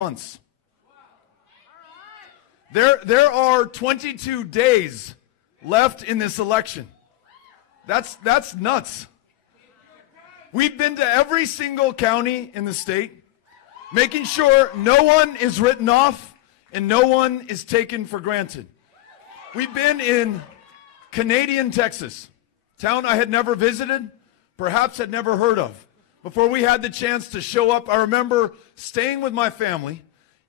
months. There are 22 days left in this election. That's nuts. We've been to every single county in the state, making sure no one is written off and no one is taken for granted. We've been in Canadian Texas, town I had never visited, perhaps had never heard of. Before we had the chance to show up, I remember staying with my family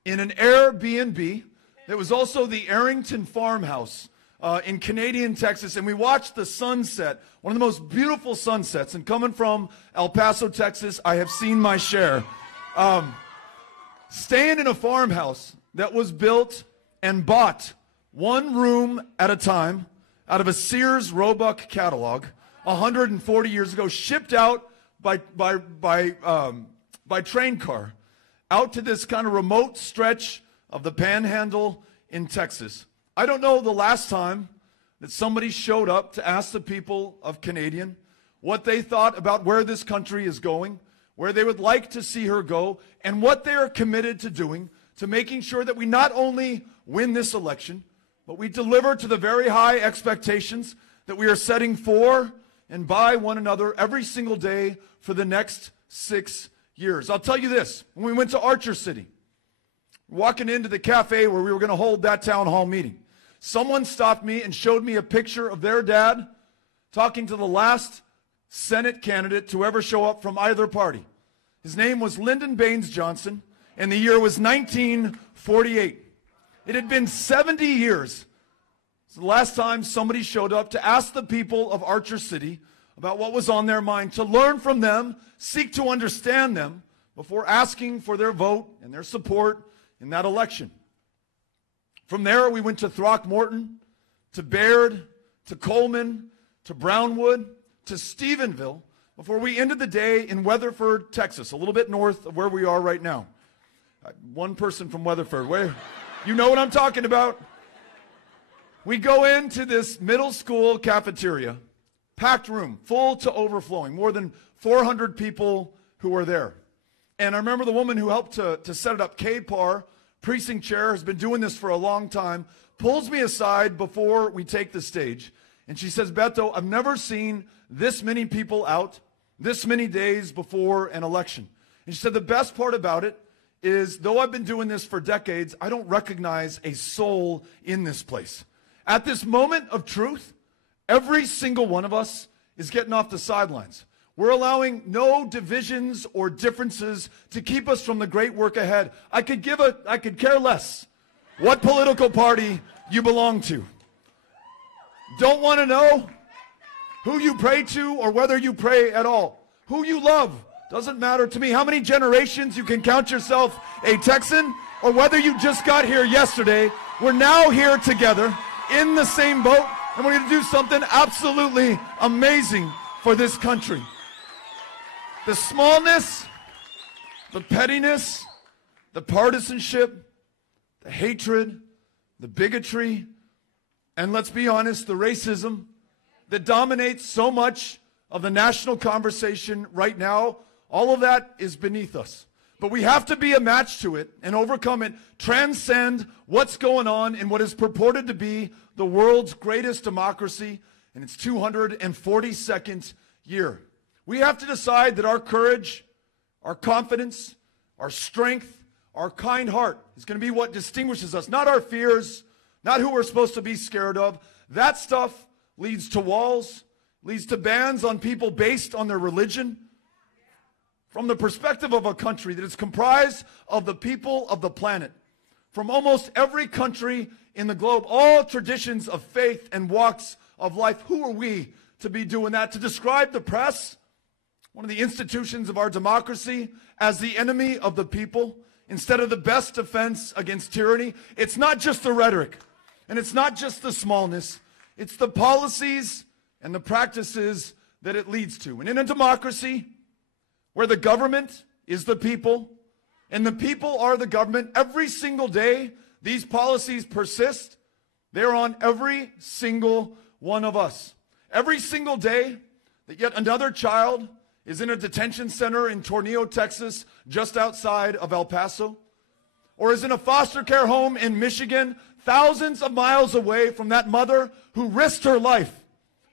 in an Airbnb that was also the Arrington Farmhouse in Canadian Texas, and we watched the sunset, one of the most beautiful sunsets. And coming from El Paso, Texas, I have seen my share. Staying in a farmhouse that was built and bought one room at a time out of a Sears Roebuck catalog 140 years ago, shipped out by train car out to this kind of remote stretch of the Panhandle in Texas. I don't know the last time that somebody showed up to ask the people of Canadian what they thought about where this country is going, where they would like to see her go, and what they are committed to doing to making sure that we not only win this election, but we deliver to the very high expectations that we are setting for and by one another every single day for the next 6 years. I'll tell you this, when we went to Archer City, walking into the cafe where we were going to hold that town hall meeting, someone stopped me and showed me a picture of their dad talking to the last Senate candidate to ever show up from either party. His name was Lyndon Baines Johnson, and the year was 1948. It had been 70 years since the last time somebody showed up to ask the people of Archer City about what was on their mind, to learn from them, seek to understand them before asking for their vote and their support in that election. From there, we went to Throckmorton, to Baird, to Coleman, to Brownwood, to Stephenville, before we ended the day in Weatherford, Texas, a little bit north of where we are right now. One person from Weatherford, where you know what I'm talking about. We go into this middle school cafeteria, packed room, full to overflowing, more than 400 people who were there. And I remember the woman who helped to set it up, Kay Parr, precinct chair, has been doing this for a long time, pulls me aside before we take the stage, and she says, Beto, I've never seen this many people out this many days before an election. And she said, the best part about it is, though I've been doing this for decades, I don't recognize a soul in this place. At this moment of truth, every single one of us is getting off the sidelines. We're allowing no divisions or differences to keep us from the great work ahead. I could care less what political party you belong to. Don't want to know who you pray to or whether you pray at all. Who you love doesn't matter to me. How many generations you can count yourself a Texan, or whether you just got here yesterday, we're now here together in the same boat, and we're going to do something absolutely amazing for this country. The smallness, the pettiness, the partisanship, the hatred, the bigotry, and let's be honest, the racism that dominates so much of the national conversation right now, all of that is beneath us. But we have to be a match to it and overcome it, transcend what's going on in what is purported to be the world's greatest democracy in its 242nd year. We have to decide that our courage, our confidence, our strength, our kind heart is going to be what distinguishes us, not our fears, not who we're supposed to be scared of. That stuff leads to walls, leads to bans on people based on their religion. From the perspective of a country that is comprised of the people of the planet, from almost every country in the globe, all traditions of faith and walks of life, who are we to be doing that? To describe the press, one of the institutions of our democracy, as the enemy of the people, instead of the best defense against tyranny. It's not just the rhetoric, and it's not just the smallness, it's the policies and the practices that it leads to. And in a democracy where the government is the people and the people are the government, every single day these policies persist. They're on every single one of us. Every single day that yet another child is in a detention center in Tornillo, Texas, just outside of El Paso. or is in a foster care home in Michigan, thousands of miles away from that mother who risked her life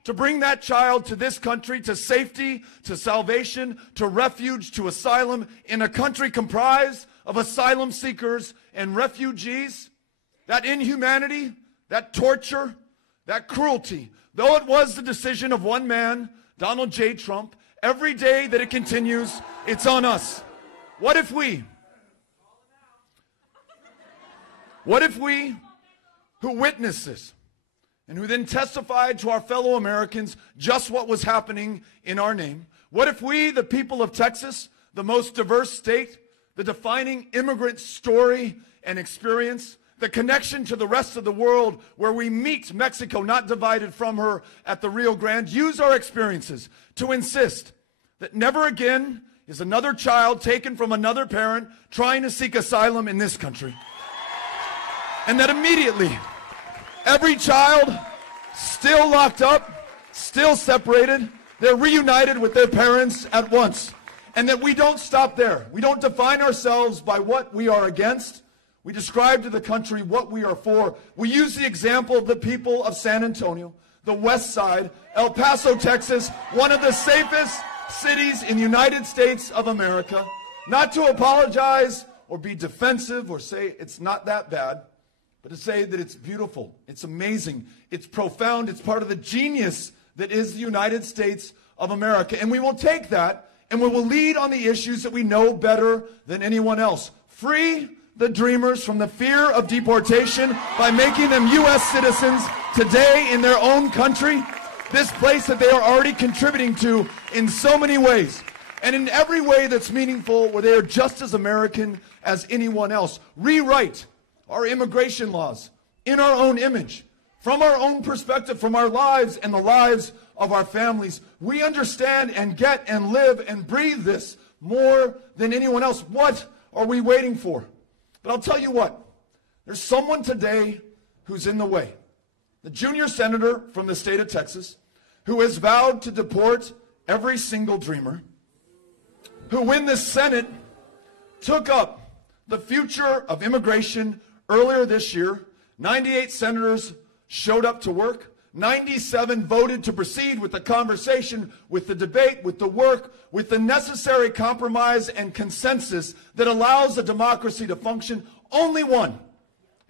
to bring that child to this country, to safety, to salvation, to refuge, to asylum, in a country comprised of asylum seekers and refugees, that inhumanity, that torture, that cruelty, though it was the decision of one man, Donald J. Trump, every day that it continues, it's on us. What if we who witnessed this and who then testified to our fellow Americans just what was happening in our name, what if we, the people of Texas, the most diverse state, the defining immigrant story and experience, the connection to the rest of the world where we meet Mexico, not divided from her at the Rio Grande, use our experiences to insist that never again is another child taken from another parent trying to seek asylum in this country. And that immediately, every child still locked up, still separated, they're reunited with their parents at once. And that we don't stop there. We don't define ourselves by what we are against. We describe to the country what we are for. We use the example of the people of San Antonio, the West Side, El Paso, Texas, one of the safest cities in the United States of America, not to apologize or be defensive or say it's not that bad, but to say that it's beautiful, it's amazing, it's profound, it's part of the genius that is the United States of America. And we will take that and we will lead on the issues that we know better than anyone else. Free the dreamers from the fear of deportation by making them U.S. citizens today in their own country, this place that they are already contributing to in so many ways, and in every way that's meaningful, where they are just as American as anyone else. Rewrite our immigration laws in our own image, from our own perspective, from our lives and the lives of our families. We understand and get and live and breathe this more than anyone else. What are we waiting for? But I'll tell you what, there's someone today who's in the way. The junior senator from the state of Texas, who has vowed to deport every single dreamer, who when the Senate took up the future of immigration earlier this year, 98 senators showed up to work. 97 voted to proceed with the conversation, with the debate, with the work, with the necessary compromise and consensus that allows a democracy to function. Only one,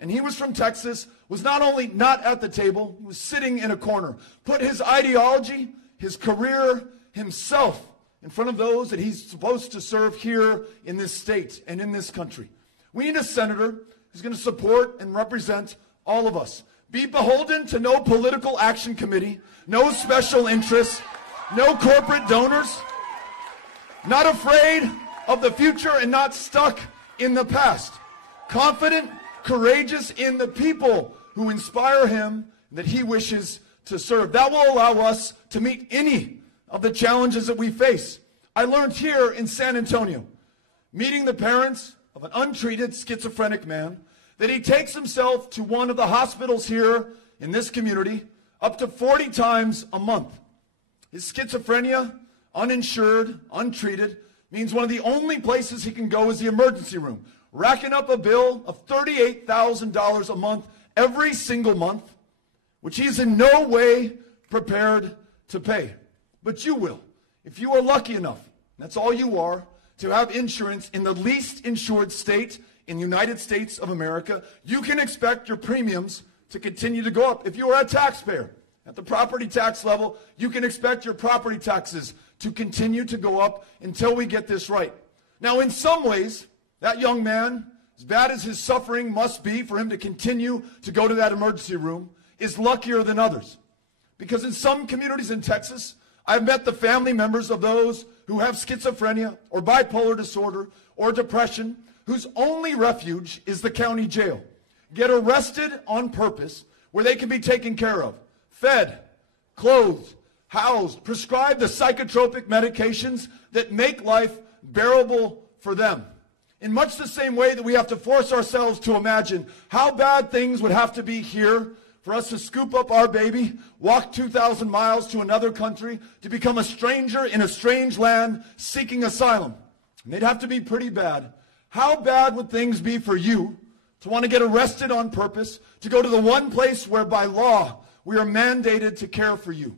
and he was from Texas, was not only not at the table, he was sitting in a corner, put his ideology, his career, himself in front of those that he's supposed to serve here in this state and in this country. We need a senator who's going to support and represent all of us. Be beholden to no political action committee, no special interests, no corporate donors, not afraid of the future and not stuck in the past. Confident, courageous in the people who inspire him that he wishes to serve. That will allow us to meet any of the challenges that we face. I learned here in San Antonio, meeting the parents of an untreated schizophrenic man, that he takes himself to one of the hospitals here in this community up to 40 times a month. His schizophrenia, uninsured, untreated, means one of the only places he can go is the emergency room, racking up a bill of $38,000 a month every single month, which he is in no way prepared to pay. But you will, if you are lucky enough, that's all you are, to have insurance in the least insured state in the United States of America. You can expect your premiums to continue to go up. If you are a taxpayer at the property tax level, you can expect your property taxes to continue to go up until we get this right. Now, in some ways, that young man, as bad as his suffering must be for him to continue to go to that emergency room, is luckier than others. Because in some communities in Texas, I've met the family members of those who have schizophrenia or bipolar disorder or depression, whose only refuge is the county jail. Get arrested on purpose where they can be taken care of, fed, clothed, housed, prescribed the psychotropic medications that make life bearable for them. In much the same way that we have to force ourselves to imagine how bad things would have to be here for us to scoop up our baby, walk 2,000 miles to another country, to become a stranger in a strange land seeking asylum. And they'd have to be pretty bad. How bad would things be for you to want to get arrested on purpose, to go to the one place where by law we are mandated to care for you?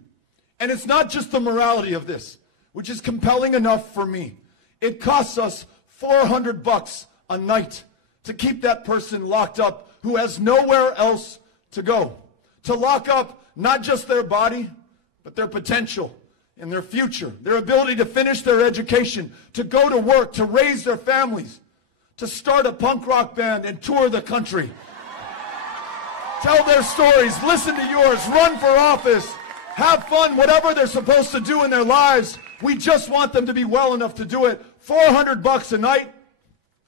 And it's not just the morality of this, which is compelling enough for me. It costs us $400 a night to keep that person locked up who has nowhere else to go. To lock up not just their body, but their potential and their future, their ability to finish their education, to go to work, to raise their families, to start a punk rock band and tour the country. Tell their stories, listen to yours, run for office, have fun, whatever they're supposed to do in their lives. We just want them to be well enough to do it. $400 a night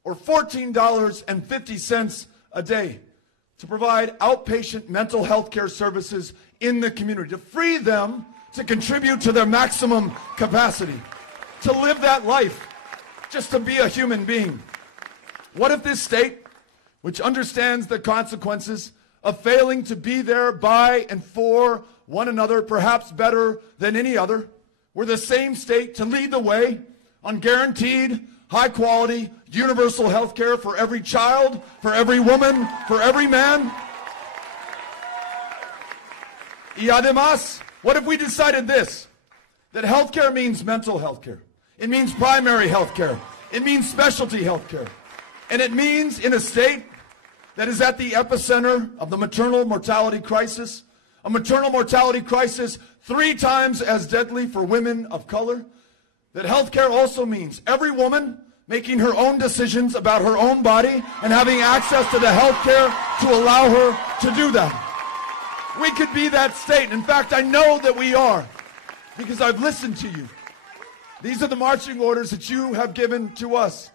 or $14.50 a day to provide outpatient mental health care services in the community, to free them to contribute to their maximum capacity, to live that life, just to be a human being. What if this state, which understands the consequences of failing to be there by and for one another, perhaps better than any other, were the same state to lead the way on guaranteed, high-quality, universal health care for every child, for every woman, for every man? Y además, what if we decided this, that health care means mental health care, it means primary health care, it means specialty health care, and it means in a state that is at the epicenter of the maternal mortality crisis, a maternal mortality crisis 3 times as deadly for women of color, that healthcare also means every woman making her own decisions about her own body and having access to the health care to allow her to do that. We could be that state. In fact, I know that we are, because I've listened to you. These are the marching orders that you have given to us.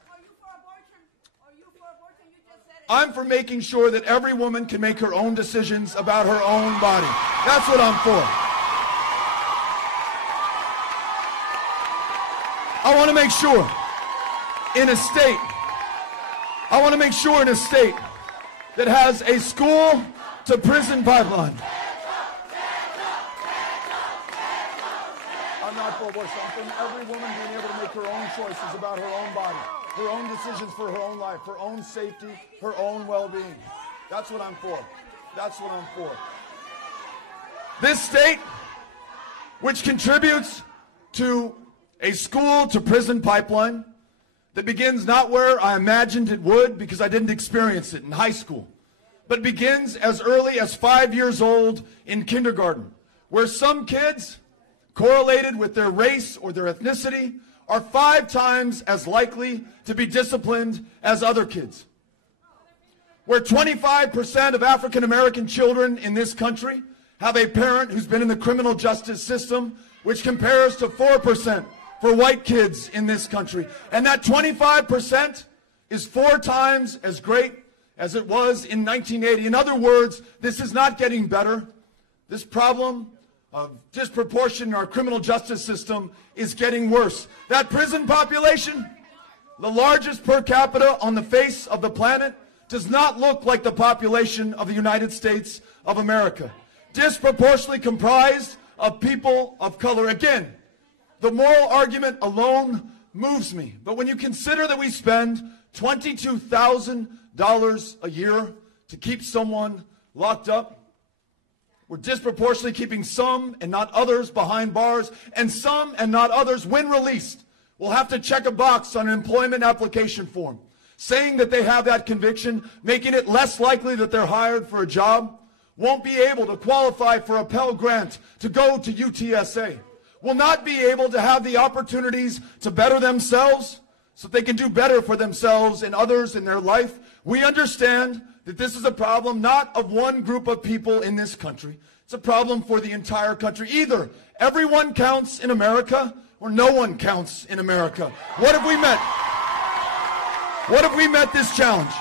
I'm for making sure that every woman can make her own decisions about her own body. That's what I'm for. I want to make sure in a state, that has a school to prison pipeline. I'm not for abortion. I'm for every woman being able to make her own choices about her own body, her own decisions for her own life, her own safety, her own well-being. That's what I'm for. That's what I'm for. This state, which contributes to a school to prison pipeline that begins not where I imagined it would, because I didn't experience it in high school, but begins as early as 5 years old in kindergarten, where some kids, correlated with their race or their ethnicity, are 5 times as likely to be disciplined as other kids. Where 25% of African American children in this country have a parent who's been in the criminal justice system, which compares to 4% for white kids in this country. And that 25% is 4 times as great as it was in 1980. In other words, this is not getting better. This problem of disproportion in our criminal justice system is getting worse. That prison population, the largest per capita on the face of the planet, does not look like the population of the United States of America. Disproportionately comprised of people of color. Again, the moral argument alone moves me. But when you consider that we spend $22,000 a year to keep someone locked up, we're disproportionately keeping some and not others behind bars, and some and not others, when released, will have to check a box on an employment application form saying that they have that conviction, making it less likely that they're hired for a job, won't be able to qualify for a Pell Grant to go to UTSA, will not be able to have the opportunities to better themselves so that they can do better for themselves and others in their life. We understand that this is a problem not of one group of people in this country. It's a problem for the entire country. Either everyone counts in America or no one counts in America. What have we met? What have we met this challenge?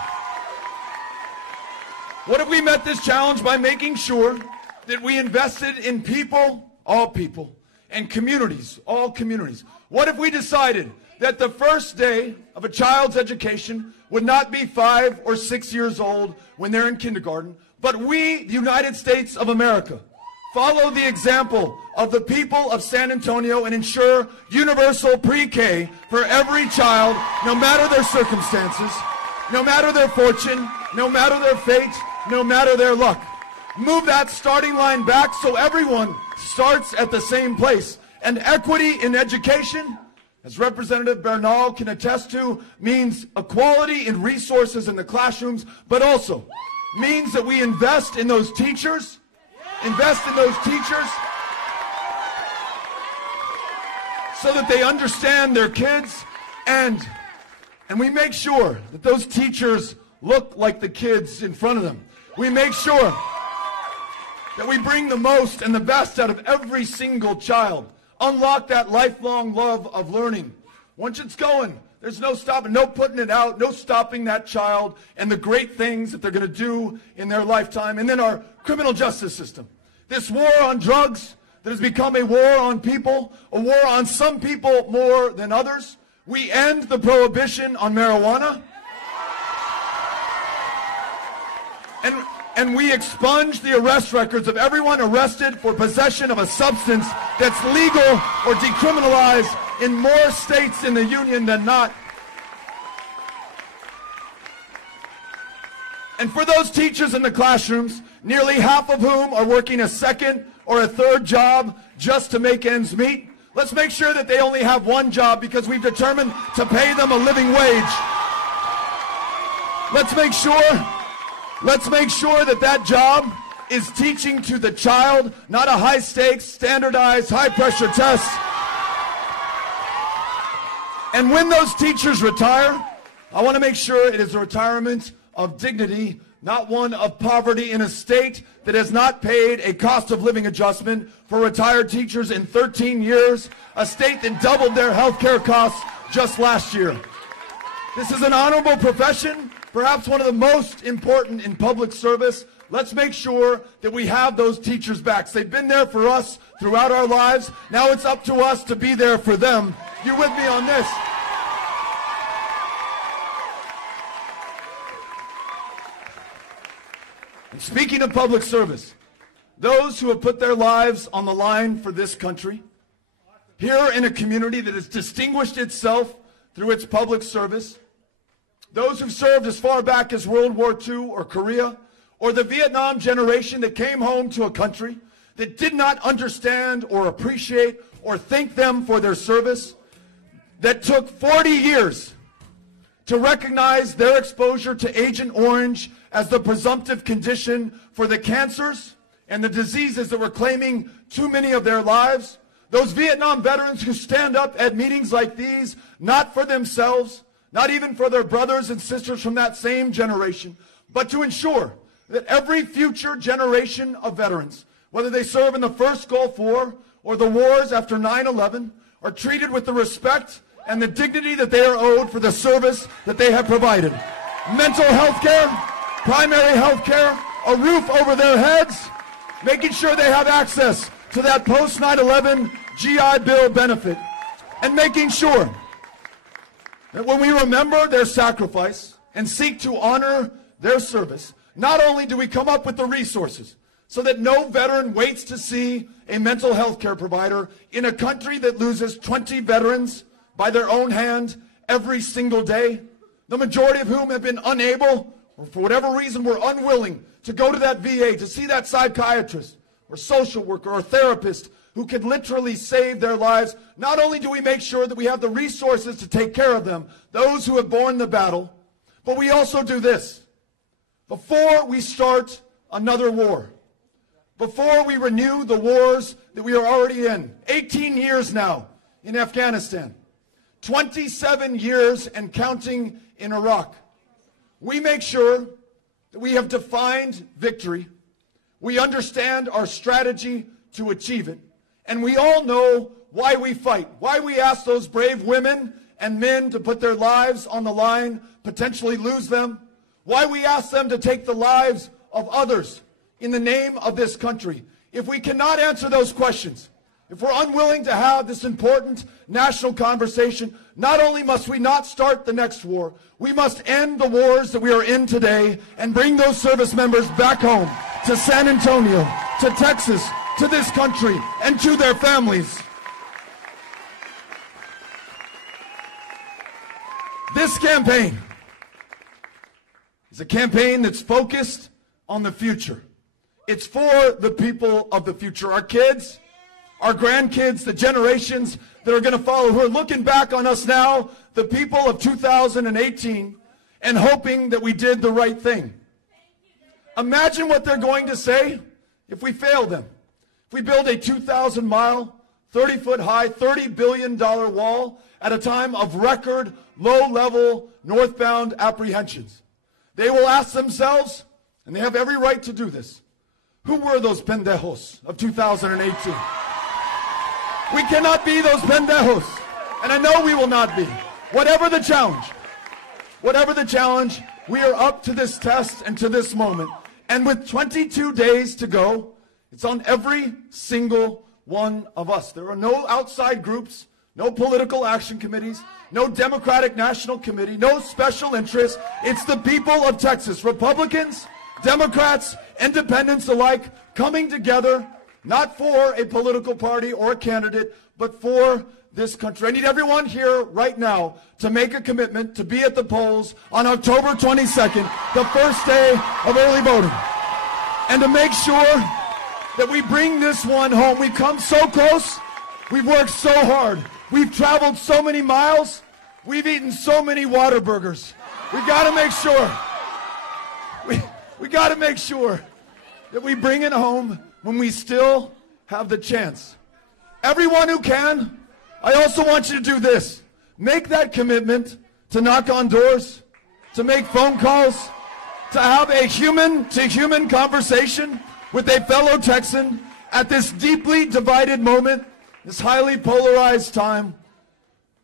What have we met this challenge by making sure that we invested in people, all people, and communities, all communities? What if we decided that the first day of a child's education would not be 5 or 6 years old when they're in kindergarten, but we, the United States of America, Follow the example of the people of San Antonio and ensure universal pre-K for every child, no matter their circumstances, no matter their fortune, no matter their fate, no matter their luck. Move that starting line back so everyone starts at the same place. And equity in education, as Representative Bernal can attest to, means equality in resources in the classrooms, but also means that we invest in those teachers, so that they understand their kids, and we make sure that those teachers look like the kids in front of them. We make sure that we bring the most and the best out of every single child. Unlock that lifelong love of learning. Once it's going, there's no stopping, no putting it out, no stopping that child and the great things that they're going to do in their lifetime. And then our criminal justice system. This war on drugs that has become a war on people, a war on some people more than others. We end the prohibition on marijuana. And we expunge the arrest records of everyone arrested for possession of a substance that's legal or decriminalized in more states in the union than not. And for those teachers in the classrooms, nearly half of whom are working a second or a third job just to make ends meet, let's make sure that they only have one job because we've determined to pay them a living wage. Let's make sure that that job is teaching to the child, not a high-stakes, standardized, high-pressure test. And when those teachers retire, I want to make sure it is a retirement of dignity, not one of poverty, in a state that has not paid a cost of living adjustment for retired teachers in 13 years, a state that doubled their health care costs just last year. This is an honorable profession, perhaps one of the most important in public service. Let's make sure that we have those teachers' backs. They've been there for us throughout our lives. Now it's up to us to be there for them. You with me on this? And speaking of public service, those who have put their lives on the line for this country, here in a community that has distinguished itself through its public service, those who've served as far back as World War II or Korea, or the Vietnam generation that came home to a country that did not understand or appreciate or thank them for their service, that took 40 years to recognize their exposure to Agent Orange as the presumptive condition for the cancers and the diseases that were claiming too many of their lives. Those Vietnam veterans who stand up at meetings like these, not for themselves, not even for their brothers and sisters from that same generation, but to ensure that every future generation of veterans, whether they serve in the first Gulf War or the wars after 9/11, are treated with the respect and the dignity that they are owed for the service that they have provided. Mental health care, primary health care, a roof over their heads, making sure they have access to that post-9/11 GI Bill benefit, and making sure that when we remember their sacrifice and seek to honor their service, not only do we come up with the resources so that no veteran waits to see a mental health care provider in a country that loses 20 veterans by their own hand every single day, the majority of whom have been unable, or for whatever reason were unwilling, to go to that VA, to see that psychiatrist or social worker or therapist who could literally save their lives. Not only do we make sure that we have the resources to take care of them, those who have borne the battle, but we also do this. Before we start another war, before we renew the wars that we are already in, 18 years now in Afghanistan, 27 years and counting in Iraq, we make sure that we have defined victory, we understand our strategy to achieve it, and we all know why we fight, why we ask those brave women and men to put their lives on the line, potentially lose them, why we ask them to take the lives of others in the name of this country. If we cannot answer those questions, if we're unwilling to have this important national conversation, not only must we not start the next war, we must end the wars that we are in today and bring those service members back home to San Antonio, to Texas, to this country and to their families. This campaign is a campaign that's focused on the future. It's for the people of the future, our kids, our grandkids, the generations that are going to follow, who are looking back on us now, the people of 2018, and hoping that we did the right thing. Imagine what they're going to say if we fail them. If we build a 2,000-mile, 30-foot-high, $30 billion wall at a time of record low-level northbound apprehensions. They will ask themselves, and they have every right to do this, who were those pendejos of 2018? We cannot be those pendejos, and I know we will not be. Whatever the challenge, we are up to this test and to this moment. And with 22 days to go, it's on every single one of us. There are no outside groups, no political action committees, no Democratic National Committee, no special interests. It's the people of Texas, Republicans, Democrats, independents alike, coming together, not for a political party or a candidate, but for this country. I need everyone here right now to make a commitment to be at the polls on October 22nd, the first day of early voting, and to make sure that we bring this one home. We've come so close. We've worked so hard. We've traveled so many miles. We've eaten so many Whataburgers. We've got to make sure. We got to make sure that we bring it home when we still have the chance. Everyone who can, I also want you to do this. Make that commitment to knock on doors, to make phone calls, to have a human-to-human conversation with a fellow Texan at this deeply divided moment, this highly polarized time.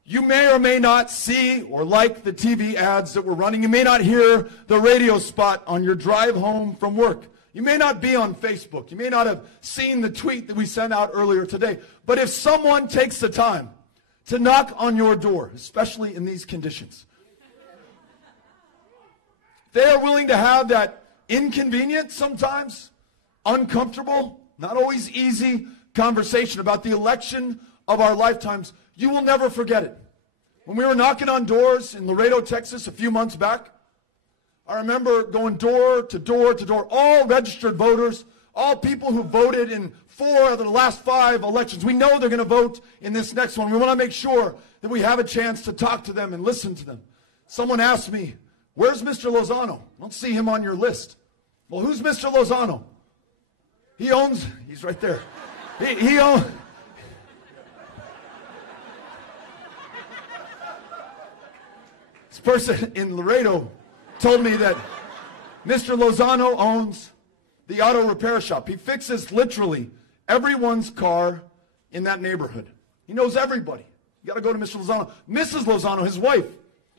You may or may not see or like the TV ads that we're running. You may not hear the radio spot on your drive home from work. You may not be on Facebook. You may not have seen the tweet that we sent out earlier today. But if someone takes the time to knock on your door, especially in these conditions, they are willing to have that inconvenient, sometimes uncomfortable, not always easy conversation about the election of our lifetimes. You will never forget it. When we were knocking on doors in Laredo, Texas a few months back, I remember going door to door to door, all registered voters, all people who voted in 4 of the last 5 elections. We know they're going to vote in this next one. We want to make sure that we have a chance to talk to them and listen to them. Someone asked me, where's Mr. Lozano? I don't see him on your list. Well, who's Mr. Lozano? He's right there. He owns... This person in Laredo told me that Mr. Lozano owns the auto repair shop. He fixes literally everyone's car in that neighborhood. He knows everybody. You got to go to Mr. Lozano. Mrs. Lozano, his wife,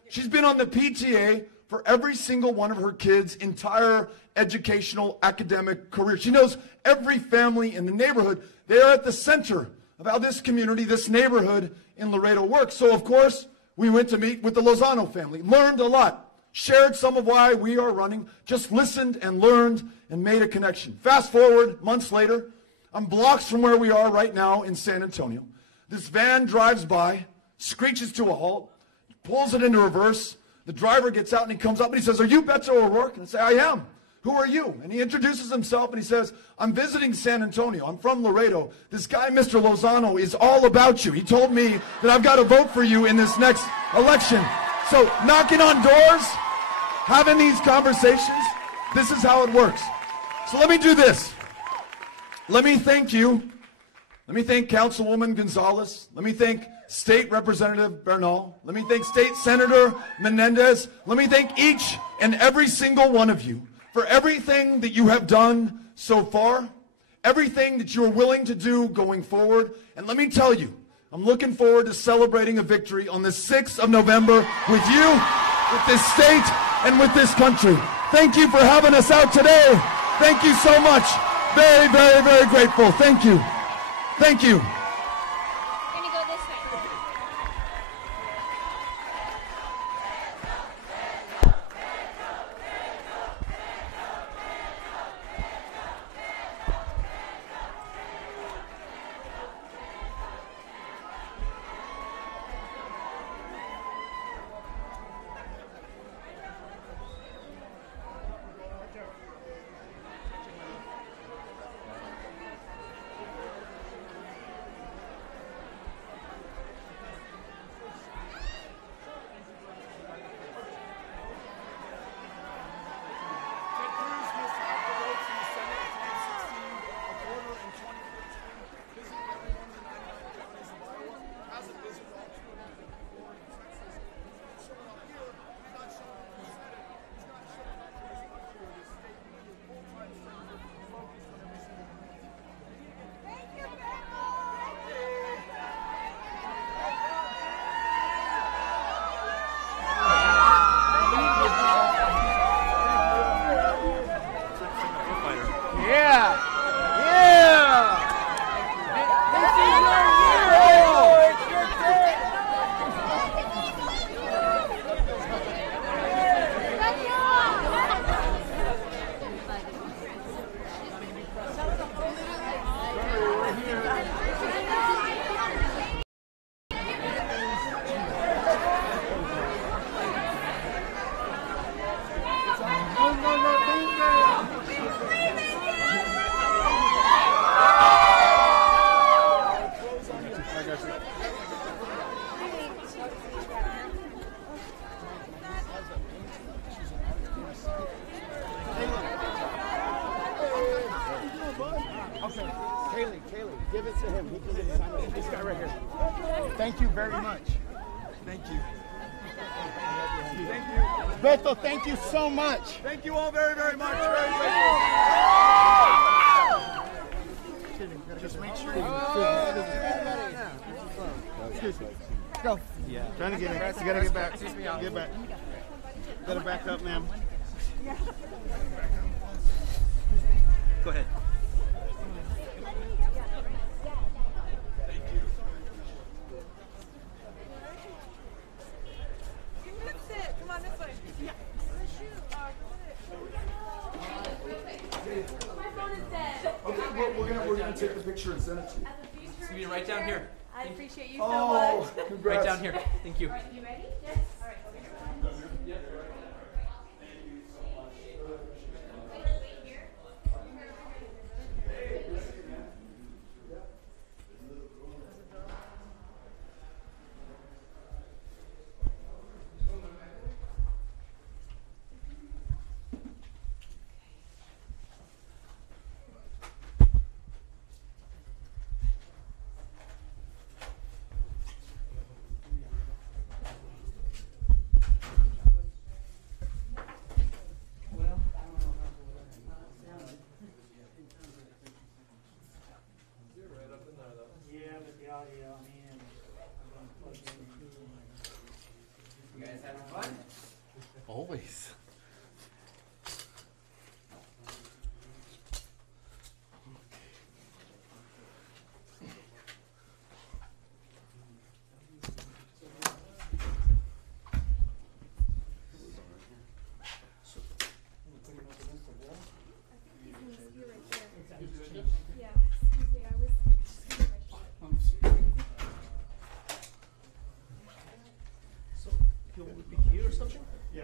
she's been on the PTA for every single one of her kids' entire educational, academic career. She knows every family in the neighborhood. They are at the center of how this community, this neighborhood in Laredo works. So, of course, we went to meet with the Lozano family, learned a lot, shared some of why we are running, just listened and learned and made a connection. Fast forward months later, I'm blocks from where we are right now in San Antonio. This van drives by, screeches to a halt, pulls it into reverse. The driver gets out and he comes up and he says, "Are you Beto O'Rourke?" And I say, "I am." "Who are you?" And he introduces himself and he says, "I'm visiting San Antonio. I'm from Laredo. This guy, Mr. Lozano, is all about you. He told me that I've got to vote for you in this next election." So knocking on doors, having these conversations, this is how it works. So let me do this. Let me thank you. Let me thank Councilwoman Gonzalez. Let me thank State Representative Bernal. Let me thank State Senator Menendez. Let me thank each and every single one of you for everything that you have done so far, everything that you are willing to do going forward. And let me tell you, I'm looking forward to celebrating a victory on the 6th of November with you, with this state, and with this country. Thank you for having us out today. Thank you so much. Very, very, very grateful. Thank you. Thank you. Kaylee, give it to him. He can get it signed. This guy right here. Thank you very much. Thank you. Thank you. Beto, thank you so much. Thank you all very, very much. Very grateful. Just make sure you excuse me. Go. Yeah. Trying to get it. You gotta get back. Get back. Better back up, ma'am. Go ahead. You missed it. Come on this way. Yeah. My phone is dead. Okay, we're gonna take the picture and send it to you. It's gonna be right down here. I appreciate you so much. Congrats. Right down here. Thank you. All right, you ready? Yes. All right, over here. Always. He'll be here or something? Yeah.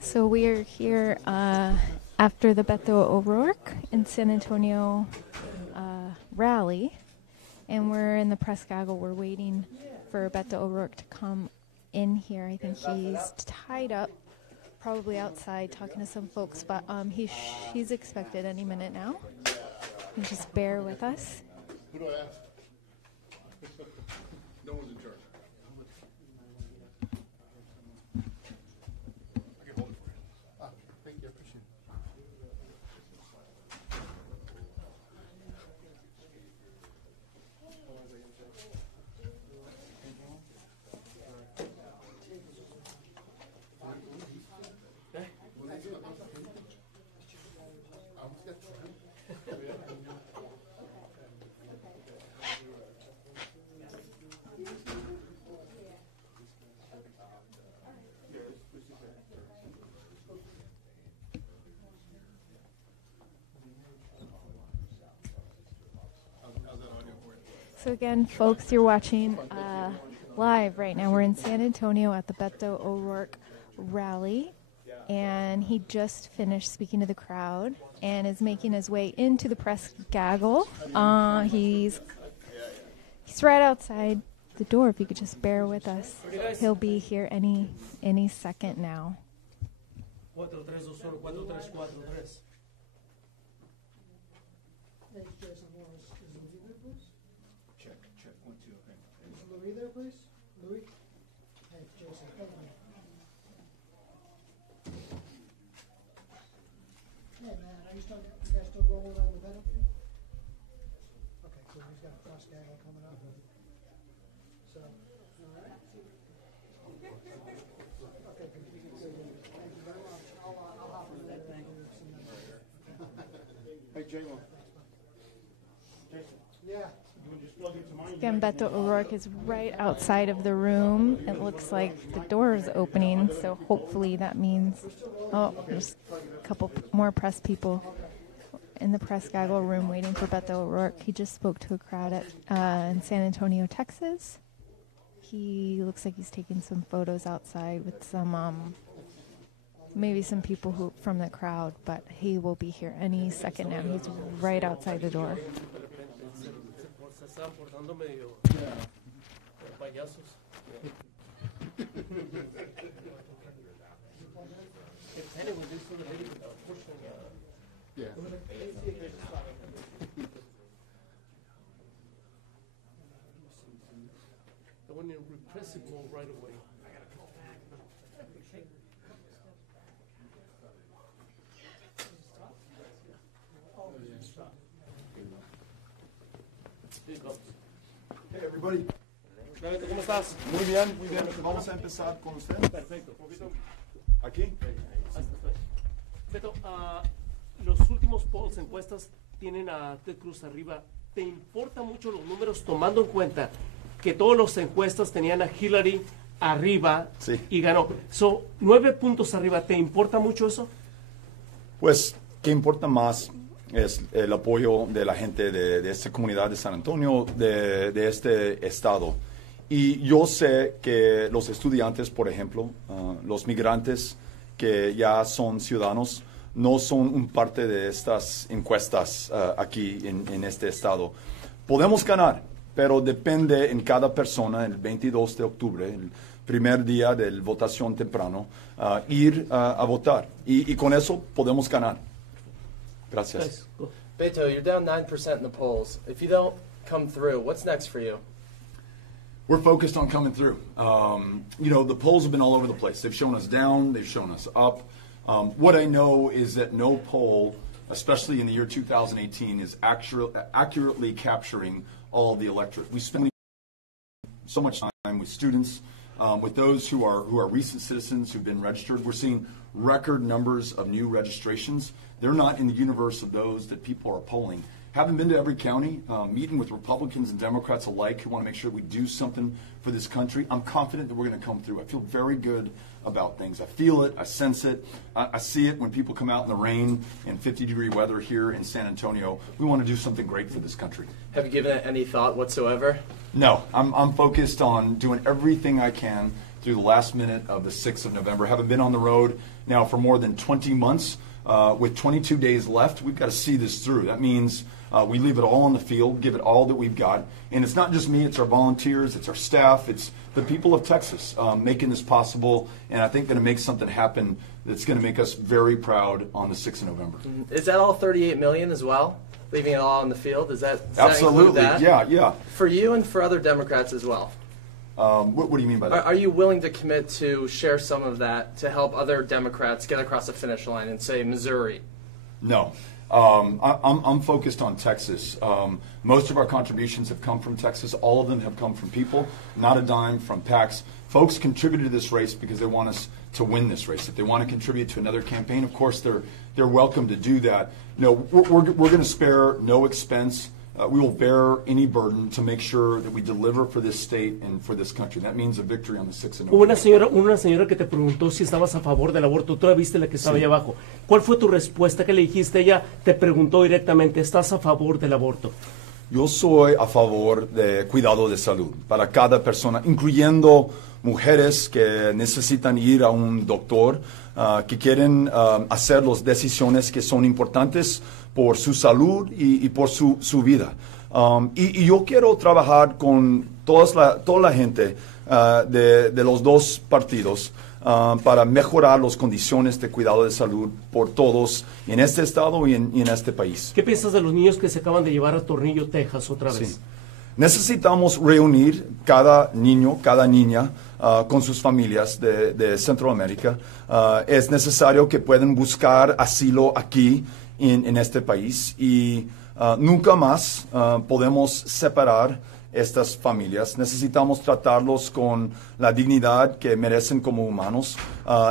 So we are here after the Beto O'Rourke in San Antonio rally, and we're in the press gaggle. We're waiting for Beto O'Rourke to come in here. I think he's tied up, probably outside talking to some folks, but he's expected any minute now. You just bear with us. Who do I ask? No one's in charge. I can hold it for you. Ah, thank you. I appreciate it. So again, folks, you're watching live right now. We're in San Antonio at the Beto O'Rourke rally, and he just finished speaking to the crowd and is making his way into the press gaggle. He's right outside the door. If you could just bear with us, he'll be here any second now. 432443. Check. 1, 2. Okay. Is Louis there, please? Louis? Hey, Jason. Come on. Hey, man. Are you guys still rolling on the battlefield? Okay, cool. He's got a cross gaggle coming up. So, all right. Okay, good. Thank you very much. I'll hop in there. Thank you. Hey, J-Lo. Jason. Yeah. Again, Beto O'Rourke is right outside of the room. It looks like the door is opening, so hopefully that means, oh, there's a couple more press people in the press gaggle room waiting for Beto O'Rourke. He just spoke to a crowd in San Antonio, Texas. He looks like he's taking some photos outside with some, maybe some people who from the crowd, but he will be here any second now. He's right outside the door. Se estaban portando medio payasos. It's anyway, this is the lady pushing. Yeah. I went in repressive mode right away. Hey everybody. ¿Cómo estás? Muy bien, muy bien. Vamos a empezar con usted. Perfecto. Aquí. Beto, los últimos polls, encuestas, tienen a Ted Cruz arriba. ¿Te importa mucho los números tomando en cuenta que todas las encuestas tenían a Hillary arriba Sí. y ganó? 9 puntos arriba. ¿Te importa mucho eso? Pues, ¿qué importa más? Es el apoyo de la gente de esta comunidad de San Antonio, de este estado. Y yo sé que los estudiantes, por ejemplo, los migrantes que ya son ciudadanos, no son un parte de estas encuestas aquí en este estado. Podemos ganar, pero depende en cada persona, el 22 de octubre, el primer día de votación temprano, ir a votar. Y con eso podemos ganar. Gracias. Beto, you're down 9% in the polls. If you don't come through, what's next for you? We're focused on coming through. You know, the polls have been all over the place. They've shown us down, they've shown us up. What I know is that no poll, especially in the year 2018, is accurately capturing all of the electorate. We spend so much time with students, with those who are recent citizens who've been registered. We're seeing record numbers of new registrations. They're not in the universe of those that people are polling. Having been to every county, meeting with Republicans and Democrats alike who want to make sure we do something for this country, I'm confident that we're going to come through. I feel very good about things. I feel it. I sense it. I see it when people come out in the rain and 50-degree weather here in San Antonio. We want to do something great for this country. Have you given it any thought whatsoever? No, I'm focused on doing everything I can through the last minute of the 6th of November. Having been on the road now for more than 20 months, with 22 days left, we've got to see this through. That means we leave it all on the field, give it all that we've got. And it's not just me, it's our volunteers, it's our staff, it's the people of Texas making this possible, and I think going to make something happen that's going to make us very proud on the 6th of November. Is that all 38 million as well? Leaving it all on the field? Does that Absolutely, include that? yeah. For you and for other Democrats as well? What do you mean by that? Are you willing to commit to share some of that to help other Democrats get across the finish line in, say, Missouri? No. I'm focused on Texas. Most of our contributions have come from Texas. All of them have come from people, not a dime from PACs. Folks contributed to this race because they want us to win this race. If they want to contribute to another campaign, of course, they're welcome to do that. No, we're going to spare no expense. We will bear any burden to make sure that we deliver for this state and for this country. That means a victory on the 6th of Hubo November. una señora que te preguntó si estabas a favor del aborto. Tú la viste, la que estaba ahí abajo. ¿Cuál fue tu respuesta? ¿Qué le dijiste? Ella te preguntó directamente, ¿estás a favor del aborto? Yo soy a favor de cuidado de salud para cada persona, incluyendo mujeres que necesitan ir a un doctor, que quieren hacer las decisiones que son importantes por su salud y por su vida. Y yo quiero trabajar con toda la gente de los dos partidos para mejorar las condiciones de cuidado de salud por todos en este estado y en este país. ¿Qué piensas de los niños que se acaban de llevar a Tornillo, Texas, otra vez? Sí. Necesitamos reunir cada niño, cada niña con sus familias de Centroamérica. Es necesario que puedan buscar asilo aquí en este país y nunca más podemos separar estas familias. Necesitamos tratarlos con la dignidad que merecen como humanos.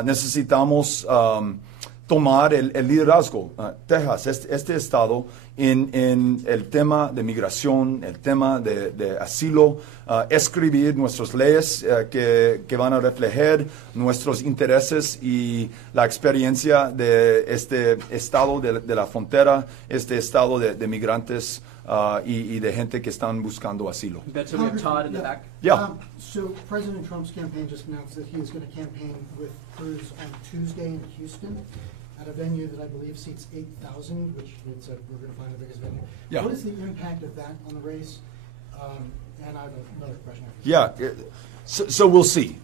Necesitamos tomar el liderazgo. Texas, este estado en el tema de migración, el tema de asilo, escribir nuestras leyes que van a reflejar nuestros intereses y la experiencia de este estado de la frontera, este estado de migrantes y de gente que están buscando asilo. Beto, we have Todd in the back. Yeah. So President Trump's campaign just announced that he is going to campaign with Cruz on Tuesday in Houston at a venue that I believe seats 8,000, which means that we're going to find the biggest venue. Yeah. What is the impact of that on the race? And I have another question after Yeah, so we'll see.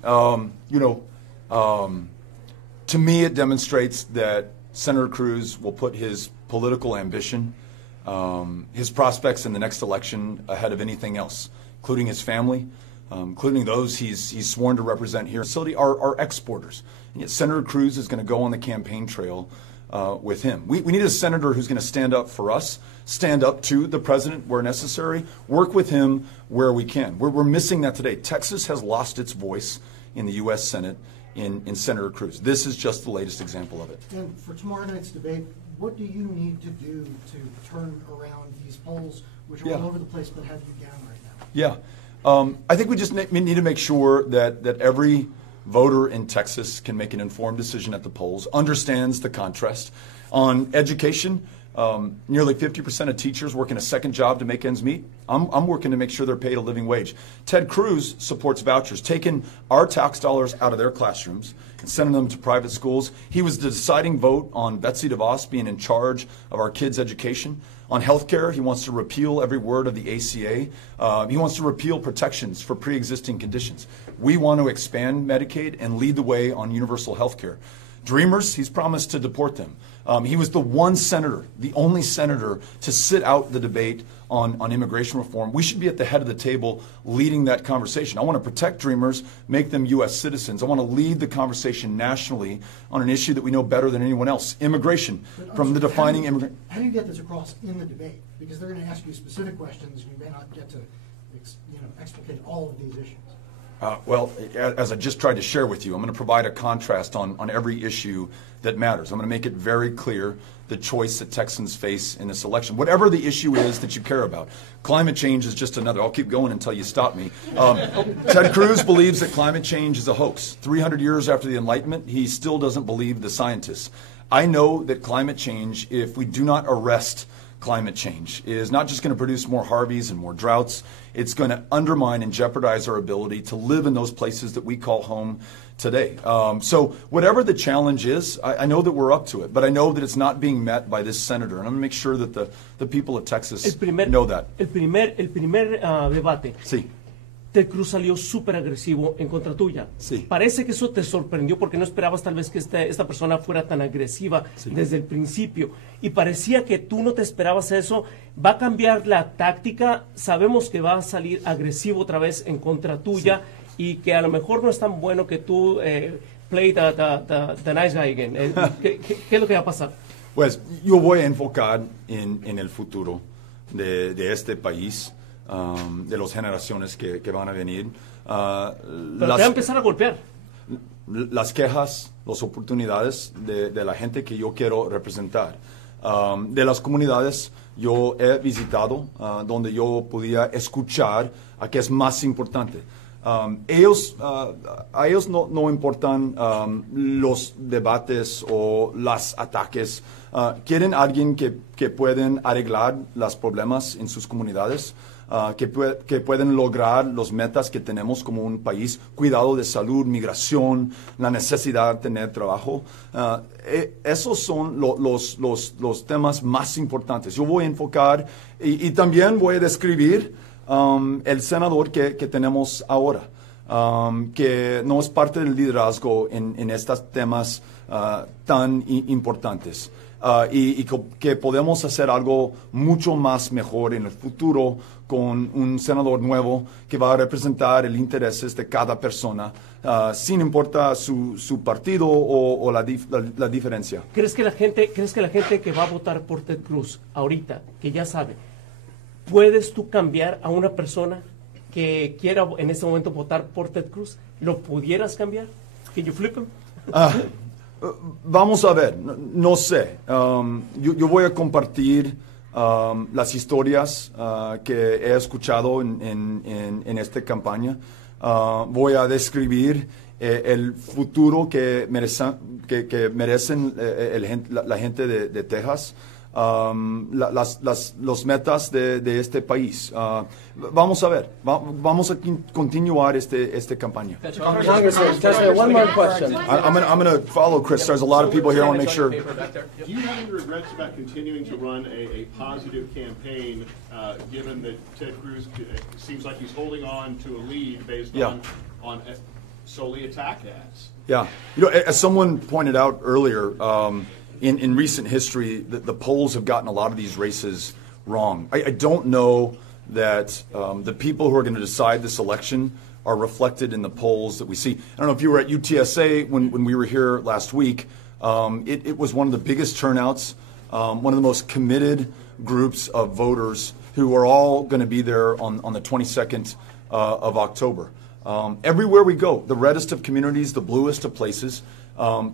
To me, it demonstrates that Senator Cruz will put his political ambition, his prospects in the next election ahead of anything else, including his family, including those he's sworn to represent here. Facility are exporters. And yet Senator Cruz is going to go on the campaign trail with him. We need a senator who's going to stand up for us, stand up to the president where necessary, work with him where we can. We're missing that today. Texas has lost its voice in the U.S. Senate in Senator Cruz. This is just the latest example of it. And for tomorrow night's debate, what do you need to do to turn around these polls, which are Yeah. all over the place but have you down right now? Yeah. I think we just need to make sure that every voter in Texas can make an informed decision at the polls, understands the contrast. On education, nearly 50% of teachers working a second job to make ends meet. I'm working to make sure they're paid a living wage. Ted Cruz supports vouchers, taking our tax dollars out of their classrooms and sending them to private schools. He was the deciding vote on Betsy DeVos being in charge of our kids' education. On health care, he wants to repeal every word of the ACA. He wants to repeal protections for pre-existing conditions. We want to expand Medicaid and lead the way on universal health care. Dreamers, he's promised to deport them. He was the one senator, the only senator to sit out the debate on immigration reform. We should be at the head of the table leading that conversation. I want to protect Dreamers, make them U.S. citizens. I want to lead the conversation nationally on an issue that we know better than anyone else, immigration, But from the also, defining immigrant. How do you get this across in the debate? Because they're going to ask you specific questions. You may not get to explicate all of these issues. Well, as I just tried to share with you, I'm going to provide a contrast on every issue that matters. I'm going to make it very clear the choice that Texans face in this election. Whatever the issue is that you care about. Climate change is just another. I'll keep going until you stop me. Ted Cruz believes that climate change is a hoax. 300 years after the Enlightenment, he still doesn't believe the scientists. I know that climate change, if we do not arrest climate change, is not just going to produce more Harveys and more droughts. It's going to undermine and jeopardize our ability to live in those places that we call home today. So whatever the challenge is, I know that we're up to it, but I know that it's not being met by this senator, and I'm going to make sure that the people of Texas know that. El primer debate, Sí. Ted Cruz salió súper agresivo en contra tuya. Sí. Parece que eso te sorprendió porque no esperabas tal vez que esta persona fuera tan agresiva desde el principio. Y parecía que tú no te esperabas eso. Va a cambiar la táctica. Sabemos que va a salir agresivo otra vez en contra tuya y que a lo mejor no es tan bueno que tú play the nice guy again. ¿Qué es lo que va a pasar? Pues yo voy a enfocar en el futuro de este país. De las generaciones que van a venir. Pero te va a empezar a golpear. Las quejas, las oportunidades de la gente que yo quiero representar. De las comunidades yo he visitado donde yo podía escuchar a qué es más importante. A ellos no importan los debates o los ataques. Quieren alguien que pueden arreglar los problemas en sus comunidades. Que pueden lograr los metas que tenemos como un país, cuidado de salud, migración, la necesidad de tener trabajo. Esos son los temas más importantes. Yo voy a enfocar y también voy a describir el senador que tenemos ahora, que no es parte del liderazgo en estos temas tan importantes. Y que podemos hacer algo mucho más mejor en el futuro con un senador nuevo que va a representar el intereses de cada persona, sin importar su partido o la diferencia. ¿Crees que la gente que va a votar por Ted Cruz ahorita, que ya sabe, puedes tú cambiar a una persona que quiera en este momento votar por Ted Cruz? ¿Lo pudieras cambiar? Can you flip him? Vamos a ver, no sé. Yo voy a compartir las historias que he escuchado en esta campaña. Voy a describir el futuro que merecen la gente de Texas, los metas de este país. Vamos a ver, vamos a continuar esta campaña. Congressman, Tesla, one more question. I'm going to follow Chris. There's a lot of people here. I want to make sure. Do you have any regrets about continuing to run a positive campaign, given that Ted Cruz seems like he's holding on to a lead based on solely attack ads? Yeah. As someone pointed out earlier, in recent history, the polls have gotten a lot of these races wrong. I don't know that the people who are going to decide this election are reflected in the polls that we see. I don't know if you were at UTSA when we were here last week. It was one of the biggest turnouts, one of the most committed groups of voters who are all going to be there on the 22nd of October. Everywhere we go, the reddest of communities, the bluest of places,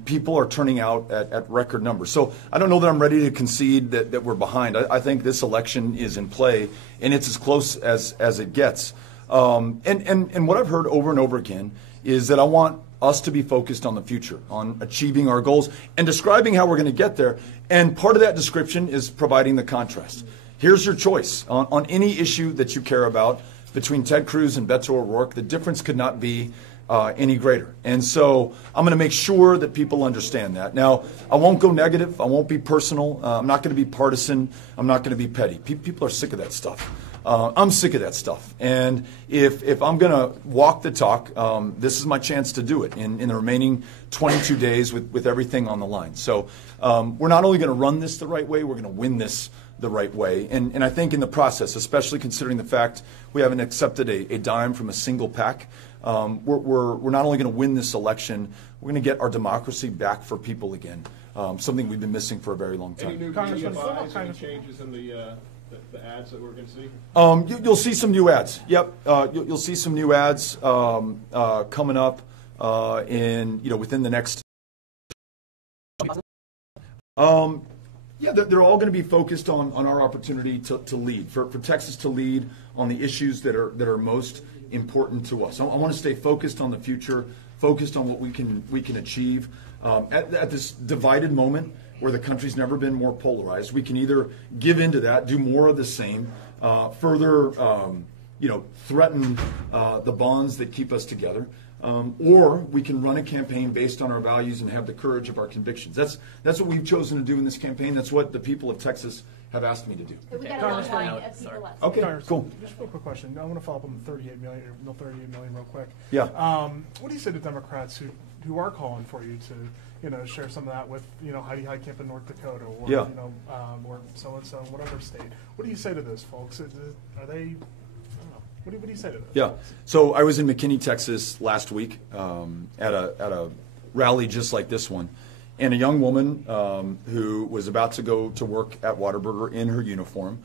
people are turning out at record numbers. So I don't know that I'm ready to concede that we're behind. I think this election is in play, and it's as close as it gets. And what I've heard over and over again is that I want us to be focused on the future, on achieving our goals, and describing how we're going to get there. And part of that description is providing the contrast. Here's your choice on any issue that you care about between Ted Cruz and Beto O'Rourke. The difference could not be any greater. And so I'm going to make sure that people understand that. Now, I won't go negative. I won't be personal. I'm not going to be partisan. I'm not going to be petty. People are sick of that stuff. I'm sick of that stuff. And if I'm going to walk the talk, this is my chance to do it in the remaining 22 days with everything on the line. So we're not only going to run this the right way, we're going to win this the right way. And I think in the process, especially considering the fact we haven't accepted a dime from a single PAC, we're not only going to win this election, we're going to get our democracy back for people again, something we've been missing for a very long time. Any new media buys, any changes in the ads that we're going to see? You'll see some new ads. Yep, you'll see some new ads coming up within the next. Yeah, they're all going to be focused on our opportunity to lead, for Texas to lead on the issues that are most important to us. I want to stay focused on the future, focused on what we can achieve at this divided moment where the country's never been more polarized. We can either give into that, do more of the same, further threaten the bonds that keep us together. Or we can run a campaign based on our values and have the courage of our convictions. That's what we've chosen to do in this campaign. That's what the people of Texas have asked me to do. We got a long line of people left. Okay, cool. Just a quick question. I want to follow up on the 38 million real quick. Yeah. What do you say to Democrats who are calling for you to share some of that with Heidi Heitkamp in North Dakota or or so and so in whatever state? What do you say to those folks? Are they? What do you say to those? Yeah. So I was in McKinney, Texas last week at a rally just like this one. And a young woman who was about to go to work at Whataburger in her uniform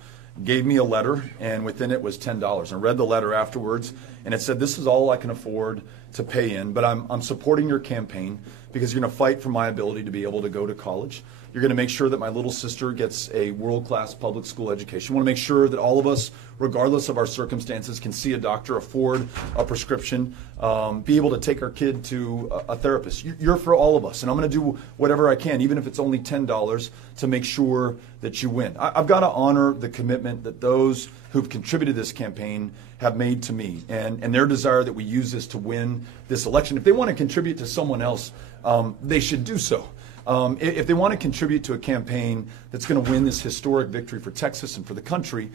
gave me a letter, and within it was $10. I read the letter afterwards, and it said, "This is all I can afford to pay in, but I'm supporting your campaign because you're going to fight for my ability to be able to go to college. You're going to make sure that my little sister gets a world-class public school education. You want to make sure that all of us, regardless of our circumstances, can see a doctor, afford a prescription, be able to take our kid to a therapist. You're for all of us, and I'm going to do whatever I can, even if it's only $10, to make sure that you win." I've got to honor the commitment that those who've contributed to this campaign have made to me and their desire that we use this to win this election. If they want to contribute to someone else, they should do so. If they want to contribute to a campaign that's going to win this historic victory for Texas and for the country,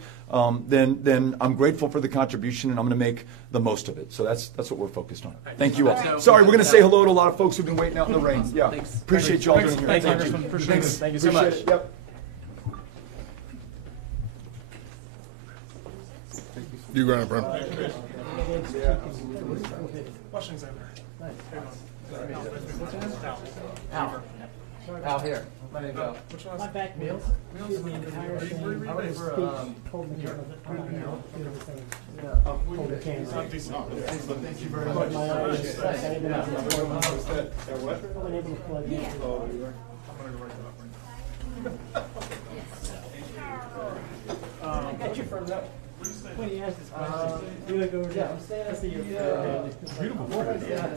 then I'm grateful for the contribution, and I'm going to make the most of it. So that's what we're focused on. Thank you all. Sorry, we're going to say hello to a lot of folks who've been waiting out in the rain. Yeah, appreciate you all being here. Thanks, Congressman. Appreciate it. Thank you so much. Yep. You got it, bro. Washington's over there. Al, here. There you go. My back meals. Meals the entire thing. I would hold the camera. Hold the camera. Thank you very much. My eyes are stuck. I didn't have enough room. I wasn't able to plug in. I'm going to write that up right now. What's your firm up? When he asked this question, you look over there. I'm staying at the beautiful forehead. Yeah.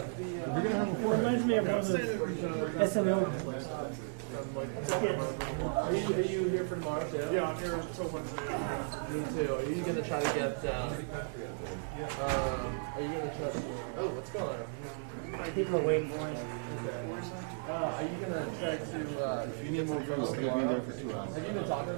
You're gonna have a forehead. Reminds me of one of those SNL. Are you here for tomorrow too? Yeah, I'm here until Wednesday. Me too. Are you gonna try to get? Are you gonna try to? Oh, what's going on? People are waiting for us. Are you gonna try to? If you need more folks tomorrow, have you been talking?